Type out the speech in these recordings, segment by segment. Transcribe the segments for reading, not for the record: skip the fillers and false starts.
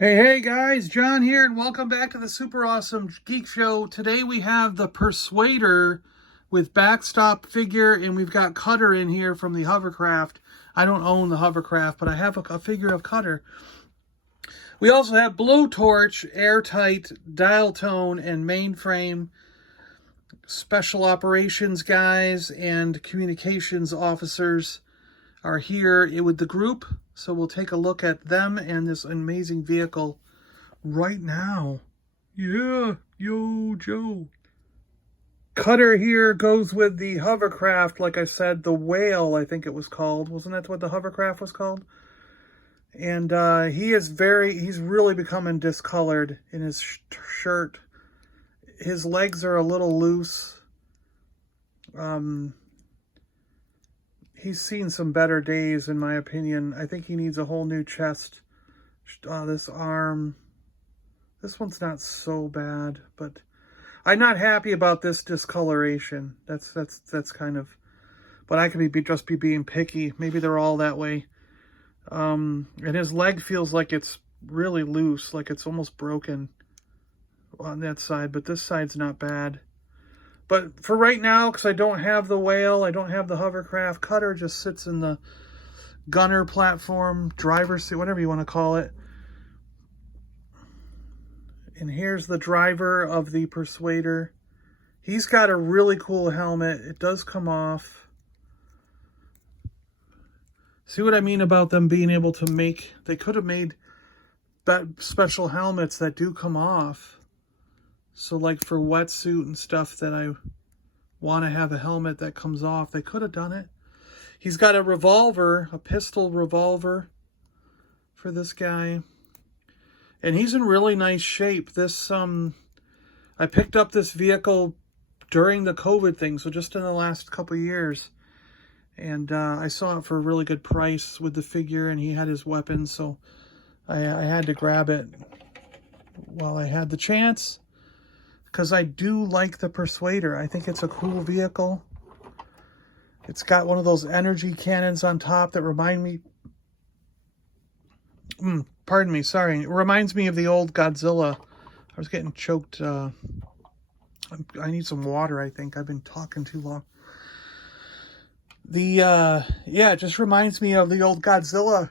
Hey guys, John here, and welcome back to the Super Awesome Geek Show. Today we have the Persuader with backstop figure, and we've got Cutter in here from the hovercraft. I don't own the hovercraft, but I have a figure of Cutter. We also have Blowtorch, Airtight, Dial Tone, and Mainframe. Special operations guys and communications officers are here with the group. So we'll take a look at them and this amazing vehicle right now. Yeah, yo, Joe. Cutter here goes with the hovercraft, like I said, the Whale, I think it was called. Wasn't that what the hovercraft was called? And he's really becoming discolored in his shirt. His legs are a little loose. He's seen some better days, in my opinion. I think he needs a whole new chest. This arm. This one's not so bad, but I'm not happy about this discoloration. That's kind of, but I could just be being picky. Maybe they're all that way. And his leg feels like it's really loose, like it's almost broken on that side, but this side's not bad. But for right now, because I don't have the Whale, I don't have the hovercraft, Cutter just sits in the gunner platform, driver's seat, whatever you want to call it. And here's the driver of the Persuader. He's got a really cool helmet. It does come off. See what I mean about them being able to make, they could have made special helmets that do come off. So like for wetsuit and stuff that I want to have a helmet that comes off, they could have done it. He's got a revolver, a pistol revolver for this guy. And he's in really nice shape. This, I picked up this vehicle during the COVID thing, so just in the last couple of years. And I saw it for a really good price with the figure, and he had his weapons, so I had to grab it while I had the chance. Because I do like the Persuader. I think it's a cool vehicle. It's got one of those energy cannons on top that remind me... pardon me, sorry. It reminds me of the old Godzilla. I was getting choked. I need some water, I think. I've been talking too long. Yeah, it just reminds me of the old Godzilla.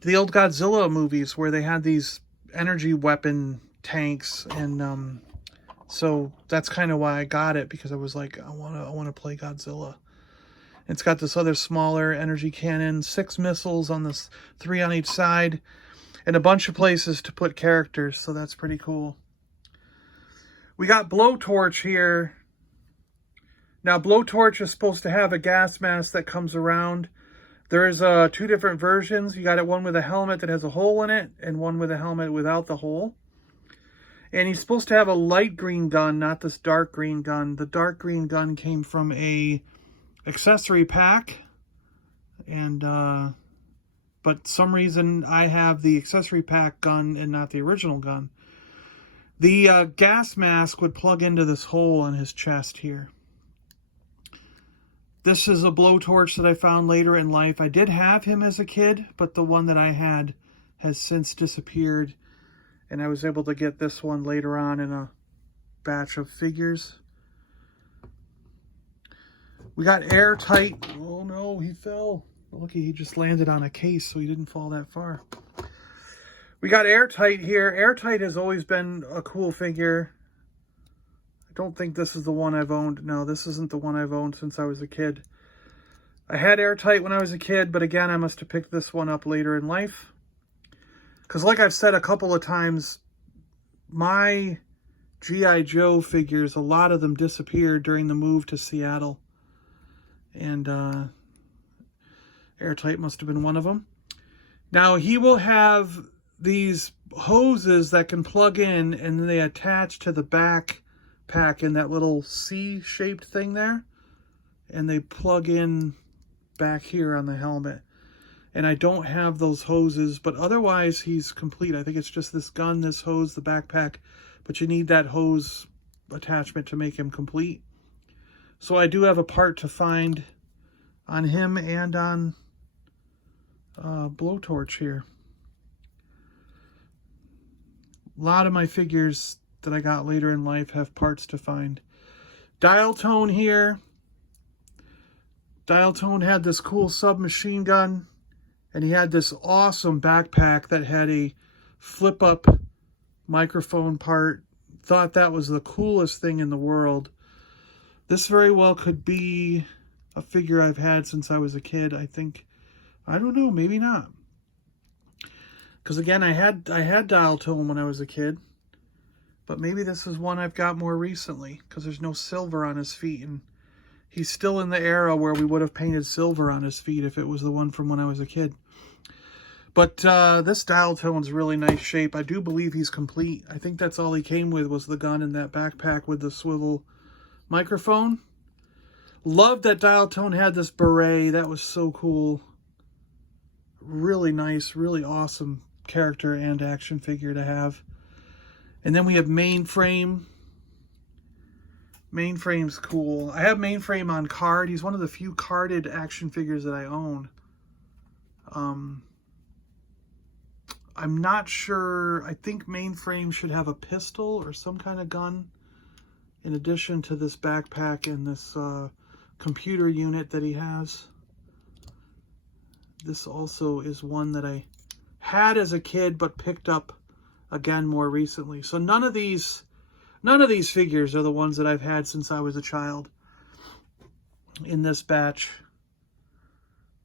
The old Godzilla movies where they had these energy weapon tanks, and so that's kind of why I got it, because I was like, I want to play Godzilla. It's got this other smaller energy cannon, 6 missiles on this, 3 on each side, and a bunch of places to put characters, so that's pretty cool. We got Blowtorch here. Now Blowtorch is supposed to have a gas mask that comes around. There's 2 different versions. You got one with a helmet that has a hole in it, and one with a helmet without the hole. And he's supposed to have a light green gun, not this dark green gun. The dark green gun came from a accessory pack. And, but some reason I have the accessory pack gun and not the original gun. The gas mask would plug into this hole on his chest here. This is a Blowtorch that I found later in life. I did have him as a kid, but the one that I had has since disappeared. And I was able to get this one later on in a batch of figures. We got Airtight. Oh no, he fell. Lucky he just landed on a case, so he didn't fall that far. We got Airtight here. Airtight has always been a cool figure. I don't think this is the one I've owned. No, this isn't the one I've owned since I was a kid. I had Airtight when I was a kid, but again, I must have picked this one up later in life. Because like I've said a couple of times, my G.I. Joe figures, a lot of them disappeared during the move to Seattle. And Airtight must have been one of them. Now, he will have these hoses that can plug in, and then they attach to the backpack in that little C-shaped thing there. And they plug in back here on the helmet. And I don't have those hoses, but otherwise he's complete. I think it's just this gun, this hose, the backpack, but you need that hose attachment to make him complete. So I do have a part to find on him and on Blowtorch here. A lot of my figures that I got later in life have parts to find. Dial Tone here. Dial Tone had this cool submachine gun, and he had this awesome backpack that had a flip-up microphone part. Thought that was the coolest thing in the world. This very well could be a figure I've had since I was a kid. I think, I don't know, maybe not. Because again, I had Dial Tone when I was a kid, but maybe this is one I've got more recently because there's no silver on his feet, and he's still in the era where we would have painted silver on his feet if it was the one from when I was a kid. But this Dial Tone's really nice shape. I do believe he's complete. I think that's all he came with was the gun and that backpack with the swivel microphone. Love that Dial Tone had this beret. That was so cool. Really nice, really awesome character and action figure to have. And then we have Mainframe. Mainframe's cool. I have Mainframe on card. He's one of the few carded action figures that I own. I'm not sure. I think Mainframe should have a pistol or some kind of gun in addition to this backpack and this computer unit that he has. This also is one that I had as a kid but picked up again more recently. So none of these figures are the ones that I've had since I was a child in this batch.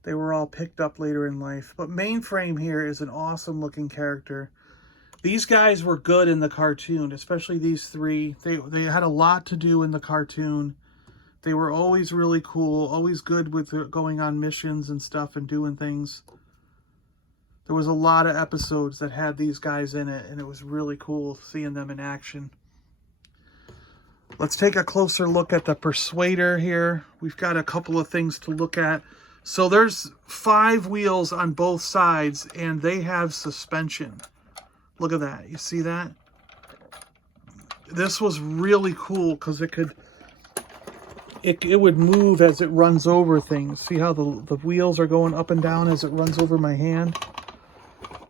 They were all picked up later in life. But Mainframe here is an awesome looking character. These guys were good in the cartoon, especially these three. They had a lot to do in the cartoon. They were always really cool, always good with going on missions and stuff and doing things. There was a lot of episodes that had these guys in it, and it was really cool seeing them in action. Let's take a closer look at the Persuader here. We've got a couple of things to look at. So there's 5 wheels on both sides, and they have suspension. Look at that. You see that? This was really cool because it would move as it runs over things. See how the wheels are going up and down as it runs over my hand?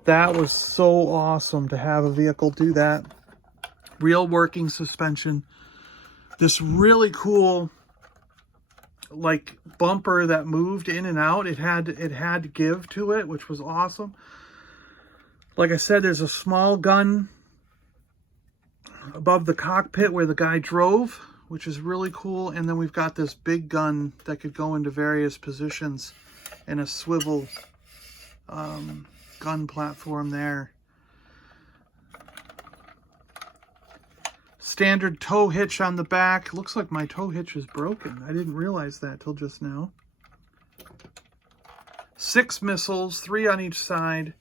That was so awesome to have a vehicle do that. Real working suspension. This really cool like bumper that moved in and out. It had give to it, which was awesome. Like I said, there's a small gun above the cockpit where the guy drove, which is really cool. And then we've got this big gun that could go into various positions and a swivel gun platform there. Standard tow hitch on the back. Looks like my tow hitch is broken. I didn't realize that till just now. 6 missiles, 3 on each side.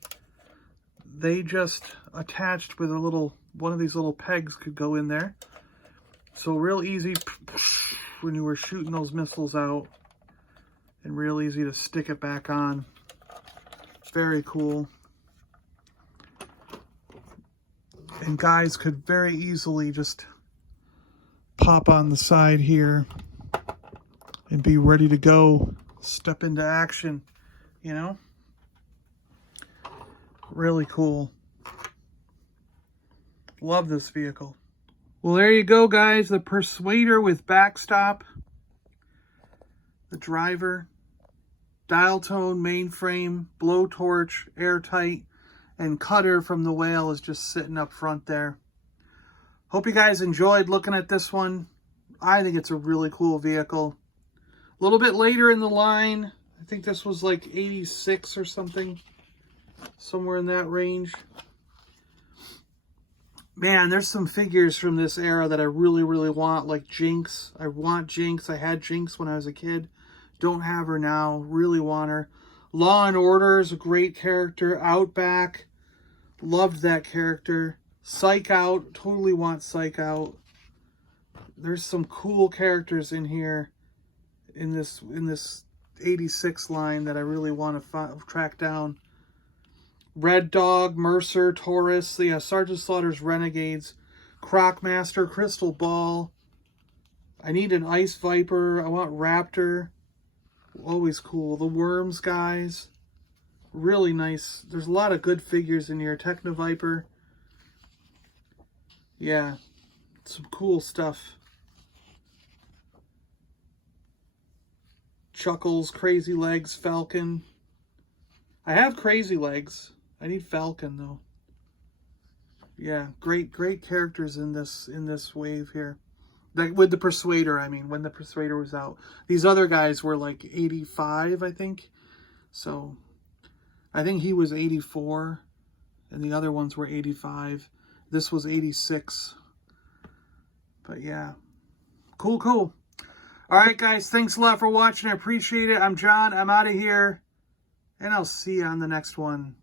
They just attached with a little, one of these little pegs could go in there. So real easy when you were shooting those missiles out. And real easy to stick it back on. Very cool. And guys could very easily just pop on the side here and be ready to go, step into action, you know? Really cool. Love this vehicle. Well, there you go, guys. The Persuader with backstop. The driver. Dial Tone, Mainframe, Blowtorch, Airtight, and Cutter from the Whale is just sitting up front there. Hope you guys enjoyed looking at this one. I think it's a really cool vehicle. A little bit later in the line. I think this was like 86 or something. Somewhere in that range. Man, there's some figures from this era that I really, really want. Like Jinx. I want Jinx. I had Jinx when I was a kid. Don't have her now. Really want her. Law and Order is a great character. Outback. Loved that character. Psych Out. Totally want Psych Out. There's some cool characters in here in this 86 line that I really want to track down. Red Dog, Mercer, Taurus, Sergeant Slaughter's Renegades, Crocmaster, Crystal Ball. I need an Ice Viper. I want Raptor. Always cool. The Worms guys. Really nice. There's a lot of good figures in here. Techno Viper. Yeah, some cool stuff. Chuckles, Crazy Legs, Falcon. I have Crazy Legs. I need Falcon though. Yeah, great characters in this wave here. Like with the Persuader, I mean, when the Persuader was out. These other guys were like 85, I think. So, I think he was 84, and the other ones were 85. This was 86. But yeah, cool. All right, guys, thanks a lot for watching. I appreciate it. I'm John. I'm out of here, and I'll see you on the next one.